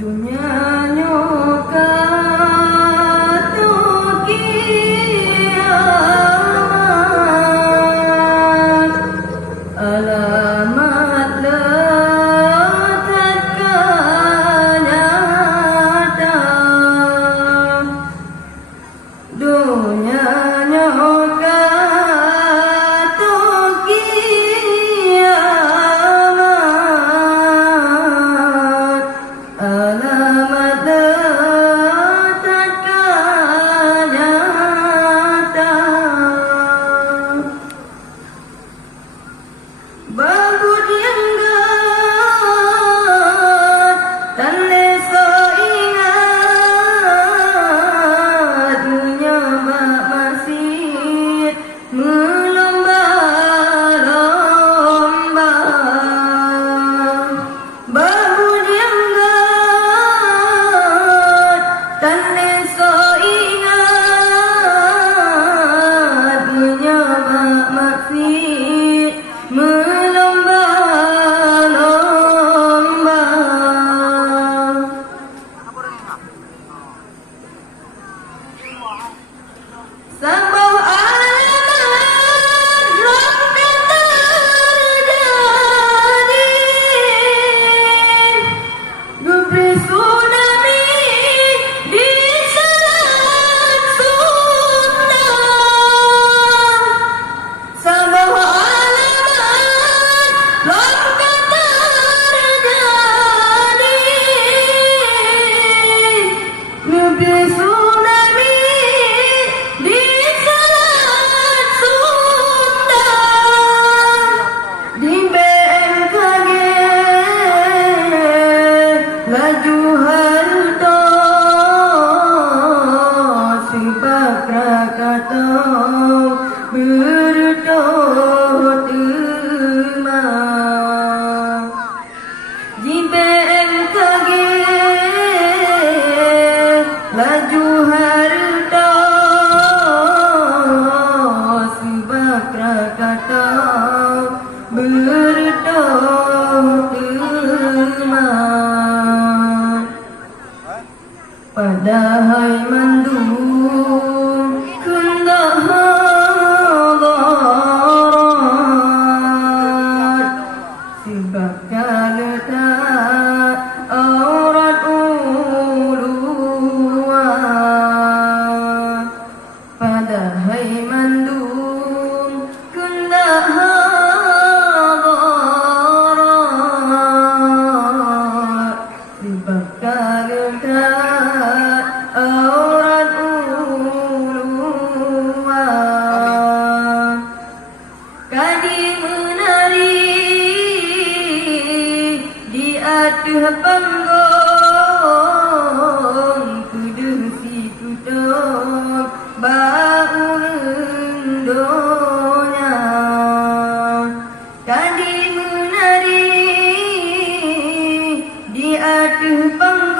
Dunia kata kiamat, alamat letakkan nyata. Dunia kata kiamat, alamat letakkan nyata. Babut yang dan lesa ingat, dunia masih melomba-lomba. Babut yang dan lesa ingat, dunia masih melomba-lomba. Sabah alamat rohkan terjadi, gubri tsunami di Selat Sunda. Sabah alamat rohkan terjadi, gubri tsunami di Selat Sunda. Di BMKG laju harta, sebab Krakatau berdoa. Di BMKG laju harta, sebab Krakatau berdoa. Padahal mandum kendak hadarat, sebab kaletak aurat uluan. Padahal mandum kendak hadarat, sebab kaletak aurat uluan. Kadi menari di atas panggung, kudengsi kutong bau rendonya. Kadi menari di atas panggung,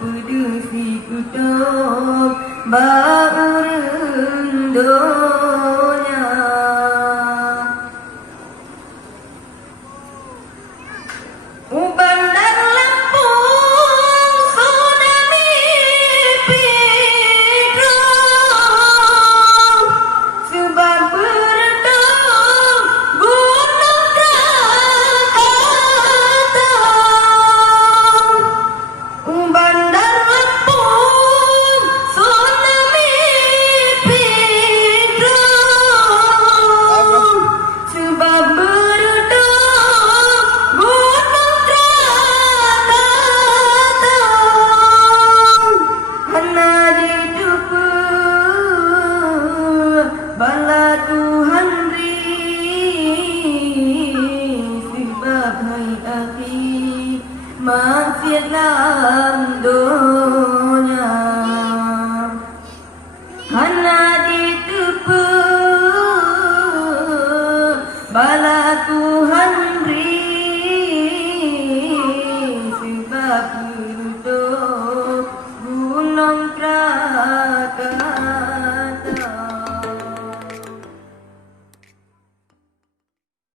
kudengsi kutong bau rendonya. Bandar Lampung tsunami pikrong, sebab berdong gunung Krakatau. Bandar Lampung tsunami pikrong, sebab berdong gunung Krakatau. Hana diduga bala Tuhan ri, sebab hai akhi maksiat dalam dosa.